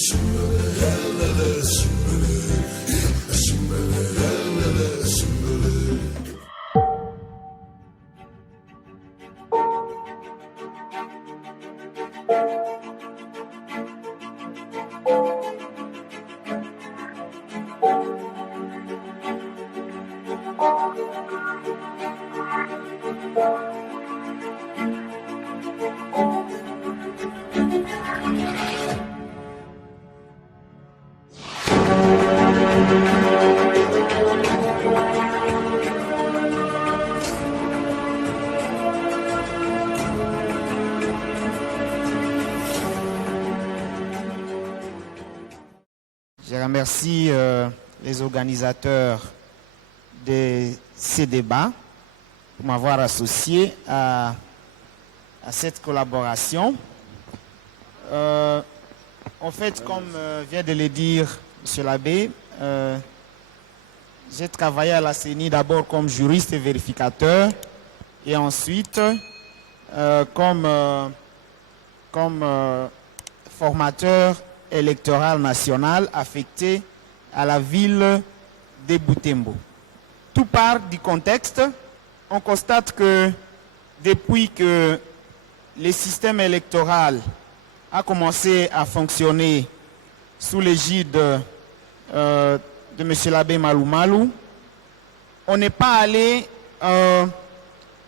Je remercie les organisateurs de ces débats pour m'avoir associé à cette collaboration. En fait, comme vient de le dire M. l'abbé, j'ai travaillé à la CENI d'abord comme juriste et vérificateur et ensuite comme formateur électoral national affecté à la ville de Butembo. Tout part du contexte. On constate que depuis que le système électoral a commencé à fonctionner sous l'égide de M. l'abbé Malou Malou, on n'est pas allé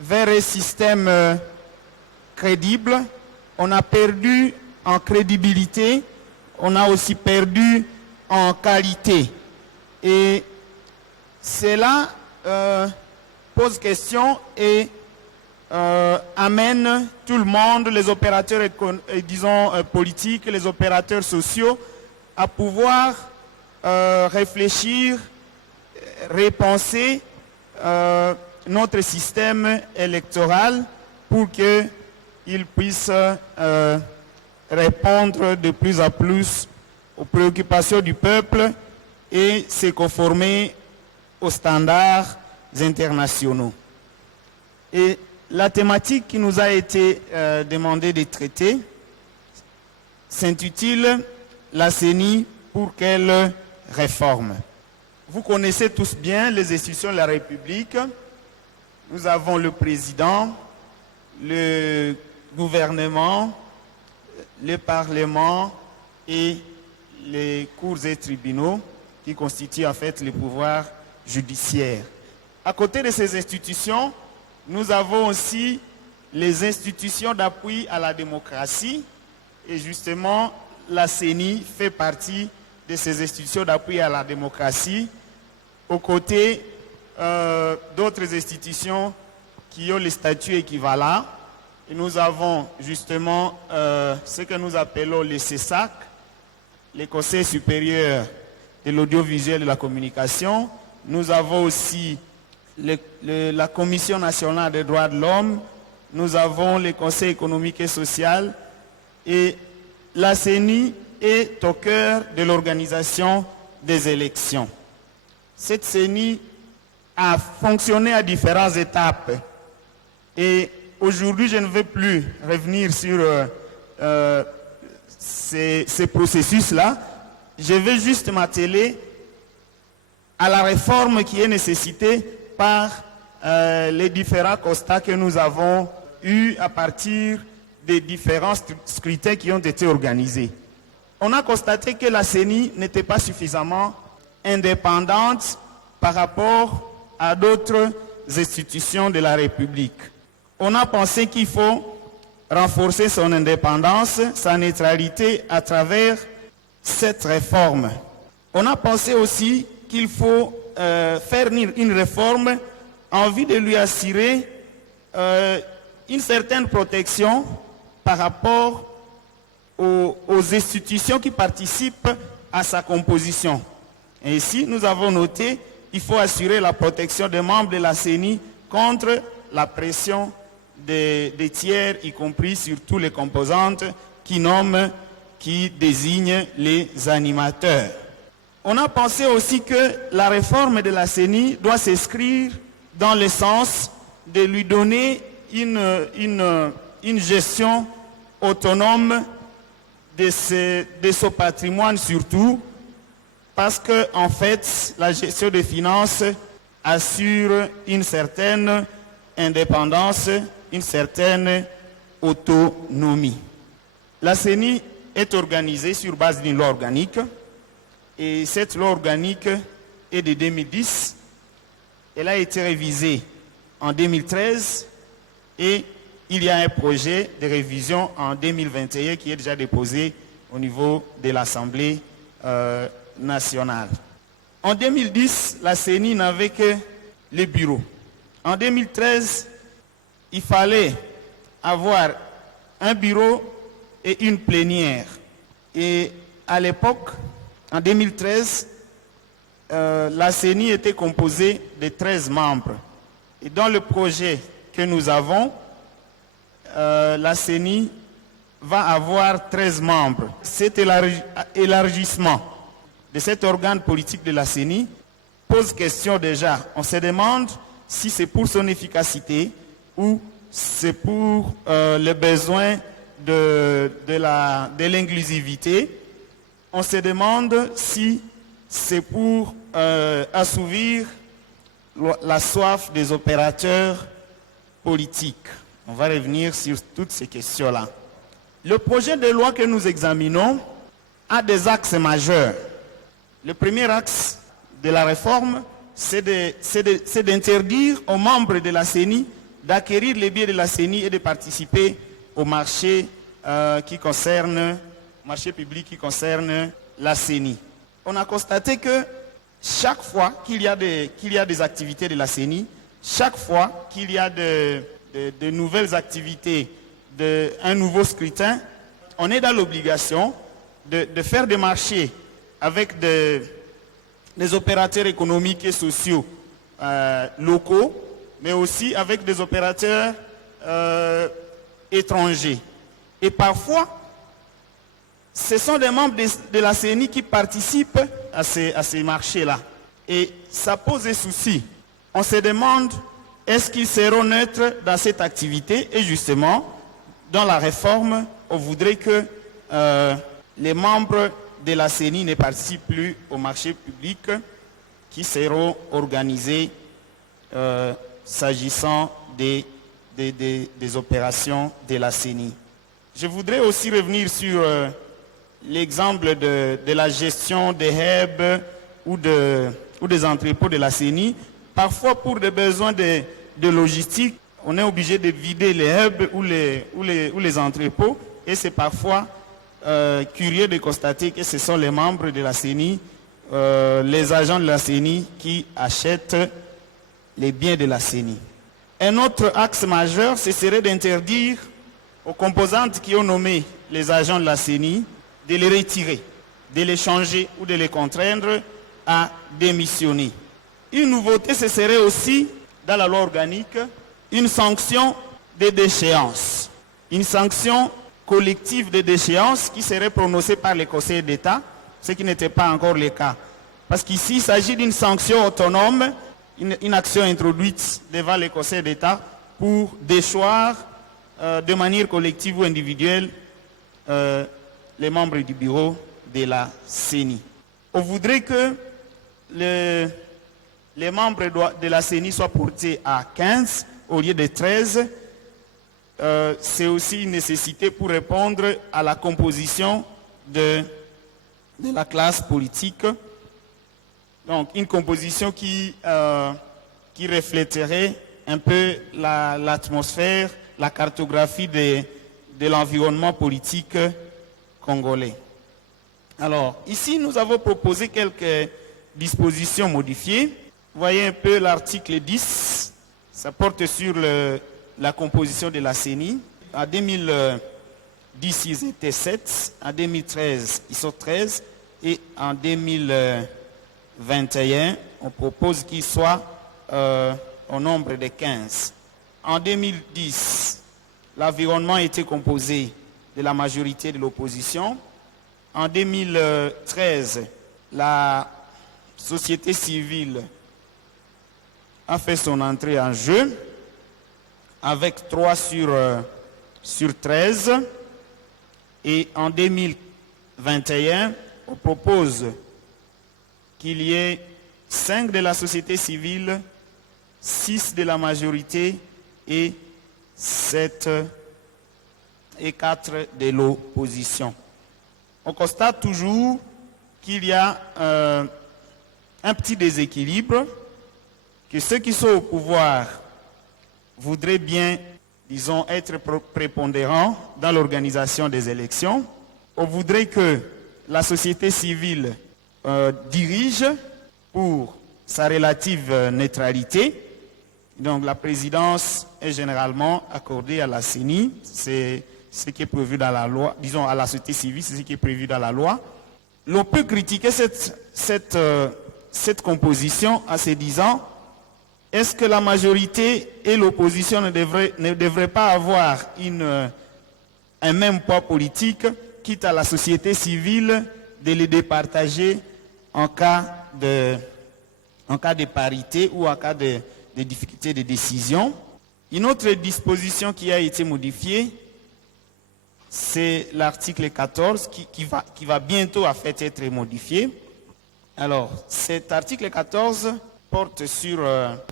vers un système crédible. On a perdu en crédibilité, on a aussi perdu en qualité. Et cela pose question et amène tout le monde, les opérateurs politiques, les opérateurs sociaux, à pouvoir réfléchir, repenser notre système électoral pour qu'il puisse répondre de plus en plus aux préoccupations du peuple et se conformer aux standards internationaux. Et la thématique qui nous a été demandée de traiter s'intitule « La CENI pour quelle réforme ?» Vous connaissez tous bien les institutions de la République. Nous avons le président, le gouvernement, le Parlement et les cours et tribunaux qui constituent en fait le pouvoir judiciaire. À côté de ces institutions, nous avons aussi les institutions d'appui à la démocratie et justement la CENI fait partie de ces institutions d'appui à la démocratie aux côtés d'autres institutions qui ont les statuts équivalents. Et nous avons justement ce que nous appelons les CESAC, les Conseils supérieurs de l'audiovisuel et de la communication. Nous avons aussi la Commission nationale des droits de l'homme. Nous avons le Conseil économique et social. Et la CENI est au cœur de l'organisation des élections. Cette CENI a fonctionné à différentes étapes. Et aujourd'hui, je ne vais plus revenir sur ces processus-là. Je vais juste m'atteler à la réforme qui est nécessitée par les différents constats que nous avons eus à partir des différents scrutins qui ont été organisés. On a constaté que la CENI n'était pas suffisamment indépendante par rapport à d'autres institutions de la République. On a pensé qu'il faut renforcer son indépendance, sa neutralité à travers cette réforme. On a pensé aussi qu'il faut faire une réforme en vue de lui assurer une certaine protection par rapport aux institutions qui participent à sa composition. Et ici, nous avons noté qu'il faut assurer la protection des membres de la CENI contre la pression des tiers, y compris sur toutes les composantes qui désignent les animateurs. On a pensé aussi que la réforme de la CENI doit s'inscrire dans le sens de lui donner une gestion autonome de ce patrimoine surtout, parce que en fait, la gestion des finances assure une certaine indépendance, une certaine autonomie. La CENI est organisée sur base d'une loi organique, et cette loi organique est de 2010. Elle a été révisée en 2013 et il y a un projet de révision en 2021 qui est déjà déposé au niveau de l'Assemblée nationale. En 2010, la CENI n'avait que les bureaux. En 2013, il fallait avoir un bureau et une plénière. Et à l'époque, en 2013, la CENI était composée de 13 membres. Et dans le projet que nous avons, la CENI va avoir 13 membres. Cet élargissement de cet organe politique de la CENI pose question déjà. On se demande si c'est pour son efficacité ou c'est pour les besoins de l'inclusivité. On se demande si c'est pour assouvir la soif des opérateurs politiques. On va revenir sur toutes ces questions-là. Le projet de loi que nous examinons a des axes majeurs. Le premier axe de la réforme, c'est d'interdire aux membres de la CENI d'acquérir les biens de la CENI et de participer au marché public qui concerne la CENI. On a constaté que chaque fois qu'il y a des activités de la CENI, chaque fois qu'il y a de nouvelles activités, un nouveau scrutin, on est dans l'obligation de faire des marchés avec des opérateurs économiques et sociaux locaux, mais aussi avec des opérateurs étrangers. Et parfois, ce sont des membres de la CENI qui participent à ces marchés-là. Et ça pose des soucis. On se demande, est-ce qu'ils seront neutres dans cette activité? Et justement, dans la réforme, on voudrait que les membres de la CENI ne participent plus aux marchés publics qui seront organisés s'agissant des opérations de la CENI. Je voudrais aussi revenir sur l'exemple de la gestion des hubs ou des entrepôts de la CENI. Parfois, pour des besoins de logistique, on est obligé de vider les hubs ou les entrepôts, et c'est parfois curieux de constater que ce sont les membres de la CENI, les agents de la CENI qui achètent les biens de la CENI. Un autre axe majeur, ce serait d'interdire aux composantes qui ont nommé les agents de la CENI de les retirer, de les changer ou de les contraindre à démissionner. Une nouveauté, ce serait aussi, dans la loi organique, une sanction de déchéance. Une sanction collective de déchéance qui serait prononcée par les conseils d'État, ce qui n'était pas encore le cas. Parce qu'ici, il s'agit d'une sanction autonome, une action introduite devant les conseils d'État pour déchoir de manière collective ou individuelle les membres du bureau de la CENI. On voudrait que les membres de la CENI soient portés à 15 au lieu de 13. C'est aussi une nécessité pour répondre à la composition de la classe politique. Donc une composition qui reflèterait un peu l'atmosphère, la cartographie de l'environnement politique congolais. Alors, ici, nous avons proposé quelques dispositions modifiées. Vous voyez un peu l'article 10, ça porte sur la composition de la CENI. En 2010, ils étaient 7, en 2013, ils sont 13, et en 2021, on propose qu'ils soient au nombre de 15. En 2010, l'environnement était composé de la majorité de l'opposition. En 2013, la société civile a fait son entrée en jeu avec 3 sur 13. Et en 2015, 21, on propose qu'il y ait 5 de la société civile, 6 de la majorité et 7 et 4 de l'opposition. On constate toujours qu'il y a un petit déséquilibre, que ceux qui sont au pouvoir voudraient bien, disons, être prépondérants dans l'organisation des élections. On voudrait que la société civile dirige pour sa relative neutralité. Donc la présidence est généralement accordée à la CENI, c'est ce qui est prévu dans la loi, disons à la société civile, c'est ce qui est prévu dans la loi. L'on peut critiquer cette composition en se disant, est-ce que la majorité et l'opposition ne devraient pas avoir un même poids politique, quitte à la société civile de les départager en cas de parité ou en cas de difficulté de décision. Une autre disposition qui a été modifiée, c'est l'article 14 qui va bientôt en fait être modifié. Alors, cet article 14 porte sur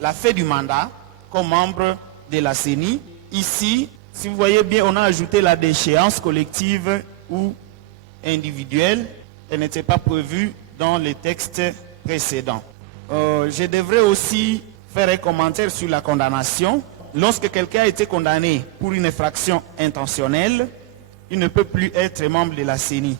la fin du mandat comme membre de la CENI. Ici, si vous voyez bien, on a ajouté la déchéance collective ou individuelle. Elle n'était pas prévue dans les textes précédents. Je devrais aussi faire un commentaire sur la condamnation. Lorsque quelqu'un a été condamné pour une infraction intentionnelle, il ne peut plus être membre de la CENI.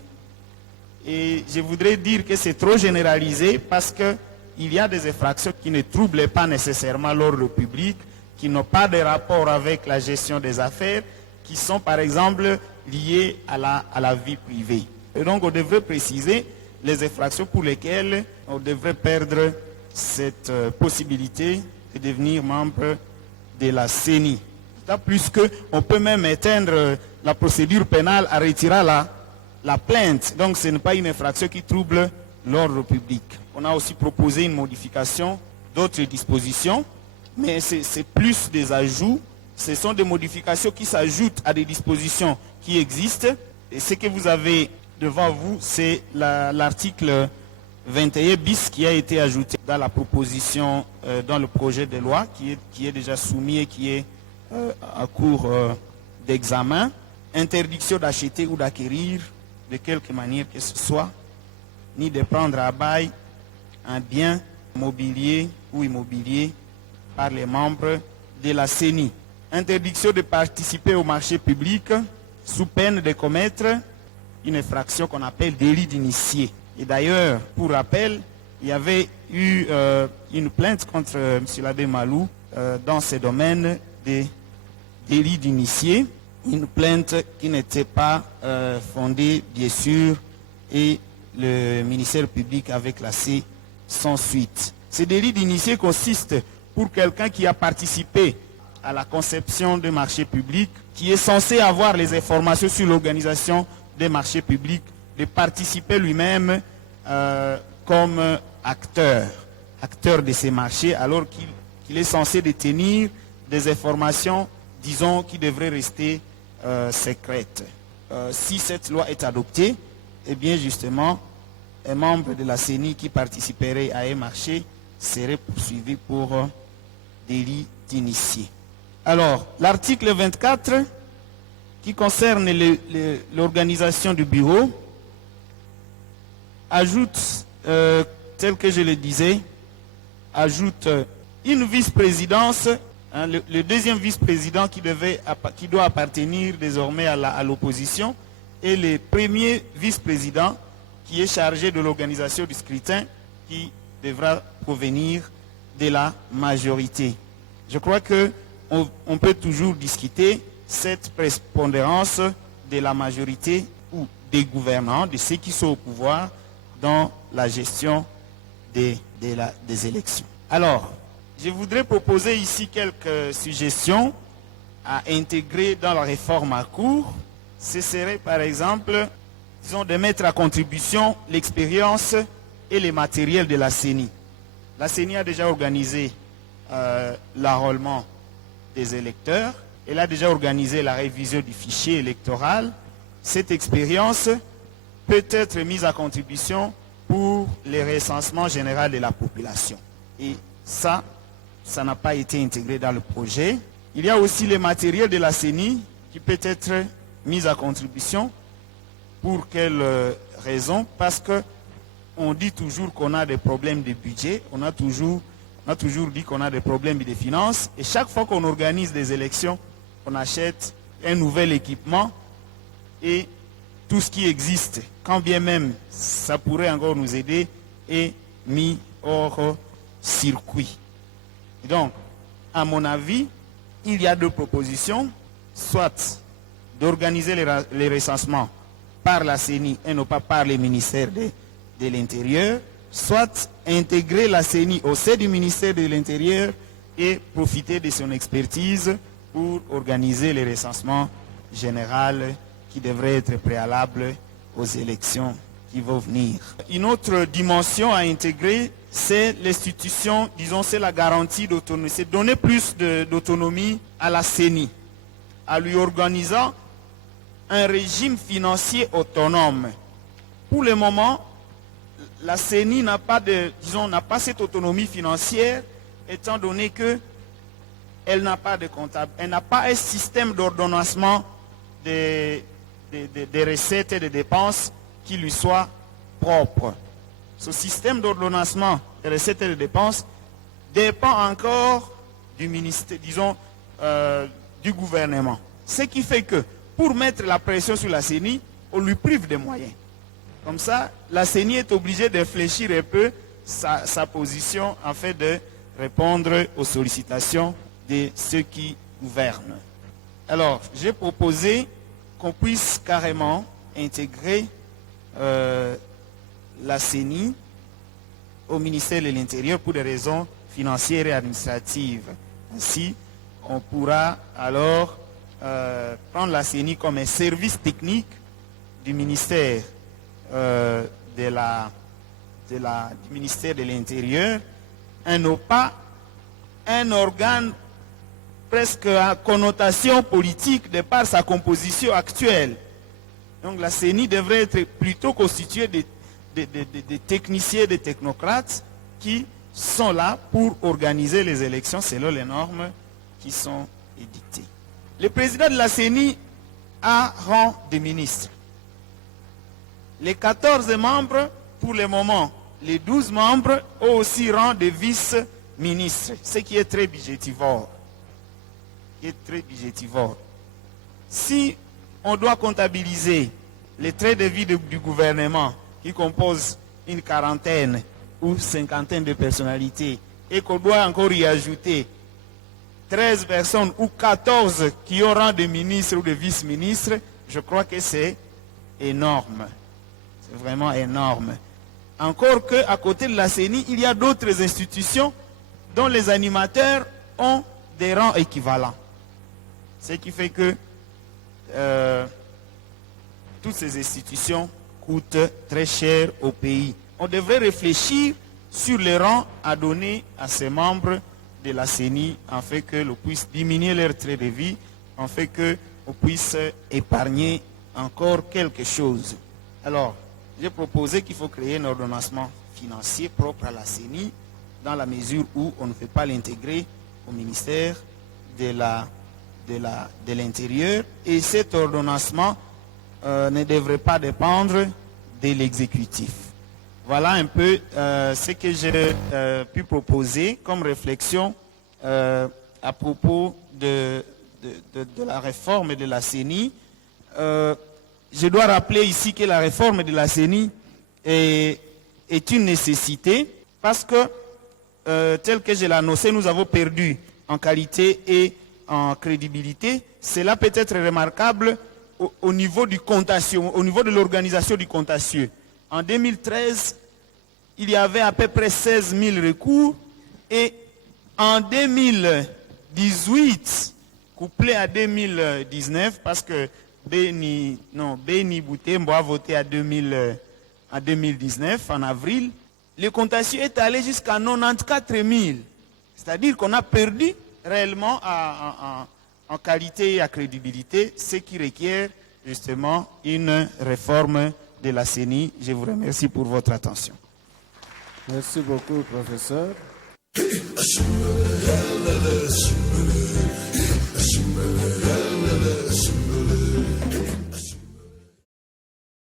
Et je voudrais dire que c'est trop généralisé parce qu'il y a des infractions qui ne troublent pas nécessairement l'ordre public, qui n'ont pas de rapport avec la gestion des affaires, qui sont par exemple liées à la vie privée. Et donc on devrait préciser les infractions pour lesquelles on devrait perdre cette possibilité de devenir membre de la CENI. D'autant plus qu'on peut même éteindre la procédure pénale en retirant la plainte. Donc ce n'est pas une infraction qui trouble l'ordre public. On a aussi proposé une modification d'autres dispositions, mais c'est plus des ajouts. Ce sont des modifications qui s'ajoutent à des dispositions qui existent. Et ce que vous avez devant vous, c'est l'article 21 bis qui a été ajouté dans la proposition, dans le projet de loi qui est déjà soumis et qui est en cours d'examen. Interdiction d'acheter ou d'acquérir de quelque manière que ce soit, ni de prendre à bail un bien mobilier ou immobilier par les membres de la CENI. Interdiction de participer au marché public sous peine de commettre une infraction qu'on appelle délit d'initié. Et d'ailleurs, pour rappel, il y avait eu une plainte contre M. l'abbé Malou dans ce domaine des délits d'initié. Une plainte qui n'était pas fondée, bien sûr, et le ministère public avait classé sans suite. Ce délit d'initié consiste pour quelqu'un qui a participé à la conception des marchés publics, qui est censé avoir les informations sur l'organisation des marchés publics, de participer lui-même comme acteur de ces marchés, alors qu'il est censé détenir des informations, disons, qui devraient rester secrètes. Si cette loi est adoptée, eh bien justement, un membre de la CENI qui participerait à un marché serait poursuivi pour délit d'initié. Alors, l'article 24, qui concerne l'organisation du bureau, ajoute, tel que je le disais, ajoute une vice-présidence, hein, le deuxième vice-président qui doit appartenir désormais à l'opposition, et le premier vice-président qui est chargé de l'organisation du scrutin, qui devra provenir de la majorité. Je crois qu'on peut toujours discuter cette prépondérance de la majorité ou des gouvernants, de ceux qui sont au pouvoir dans la gestion des élections. Alors, je voudrais proposer ici quelques suggestions à intégrer dans la réforme à cours. Ce serait par exemple, disons, de mettre à contribution l'expérience et les matériels de la CENI. La CENI a déjà organisé l'enrôlement des électeurs. Elle a déjà organisé la révision du fichier électoral. Cette expérience peut être mise à contribution pour le recensement général de la population. Et ça n'a pas été intégré dans le projet. Il y a aussi le matériel de la CENI qui peut être mis à contribution. Pour quelle raison? Parce que on dit toujours qu'on a des problèmes de budget, on a toujours dit qu'on a des problèmes de finances, et chaque fois qu'on organise des élections, on achète un nouvel équipement, et tout ce qui existe, quand bien même ça pourrait encore nous aider, est mis hors circuit. Et donc, à mon avis, il y a deux propositions, soit d'organiser les recensements par la CENI et non pas par les ministères de l'Intérieur, soit intégrer la CENI au sein du ministère de l'Intérieur et profiter de son expertise pour organiser les recensements généraux qui devraient être préalables aux élections qui vont venir. Une autre dimension à intégrer, c'est l'institution, disons, c'est la garantie d'autonomie, c'est donner plus d'autonomie à la CENI, en lui organisant un régime financier autonome. Pour le moment, la CENI n'a pas cette autonomie financière, étant donné que elle n'a pas de comptable, elle n'a pas un système d'ordonnancement des recettes et des dépenses qui lui soit propre. Ce système d'ordonnancement des recettes et des dépenses dépend encore du ministère, du gouvernement. Ce qui fait que pour mettre la pression sur la CENI, on lui prive des moyens. Comme ça, la CENI est obligée de fléchir un peu sa position afin de répondre aux sollicitations de ceux qui gouvernent. Alors, j'ai proposé qu'on puisse carrément intégrer la CENI au ministère de l'Intérieur pour des raisons financières et administratives. Ainsi, on pourra alors prendre la CENI comme un service technique du ministère du ministère de l'Intérieur, et non pas un organe presque à connotation politique de par sa composition actuelle. Donc la CENI devrait être plutôt constituée de techniciens, de technocrates qui sont là pour organiser les élections selon les normes qui sont édictées. Le président de la CENI a rang de ministre. Les 14 membres, pour le moment, les 12 membres ont aussi rang de vice-ministre, ce qui est très budgétivore. Si on doit comptabiliser les traits de vie du gouvernement qui composent une quarantaine ou cinquantaine de personnalités et qu'on doit encore y ajouter 13 personnes ou 14 qui ont rang de ministre ou de vice-ministre, je crois que c'est énorme. C'est vraiment énorme. Encore qu'à côté de la CENI, il y a d'autres institutions dont les animateurs ont des rangs équivalents. Ce qui fait que toutes ces institutions coûtent très cher au pays. On devrait réfléchir sur les rangs à donner à ces membres de la CENI, afin que l'on puisse diminuer leur trait de vie, afin que l'on puisse épargner encore quelque chose. Alors, j'ai proposé qu'il faut créer un ordonnancement financier propre à la CENI, dans la mesure où on ne peut pas l'intégrer au ministère de l'Intérieur, et cet ordonnancement ne devrait pas dépendre de l'exécutif. Voilà un peu ce que j'ai pu proposer comme réflexion à propos de la réforme de la CENI. Je dois rappeler ici que la réforme de la CENI est une nécessité parce que, tel que je l'ai annoncé, nous avons perdu en qualité et en crédibilité. Cela peut être remarquable au niveau du contentieux, au niveau de l'organisation du contentieux. En 2013, il y avait à peu près 16 000 recours et en 2018, couplé à 2019, parce que Béni Boutembo a voté à 2019, en avril, le contentieux est allé jusqu'à 94 000. C'est-à-dire qu'on a perdu réellement en qualité et à crédibilité, ce qui requiert justement une réforme de la CENI. Je vous remercie pour votre attention. Merci beaucoup, professeur.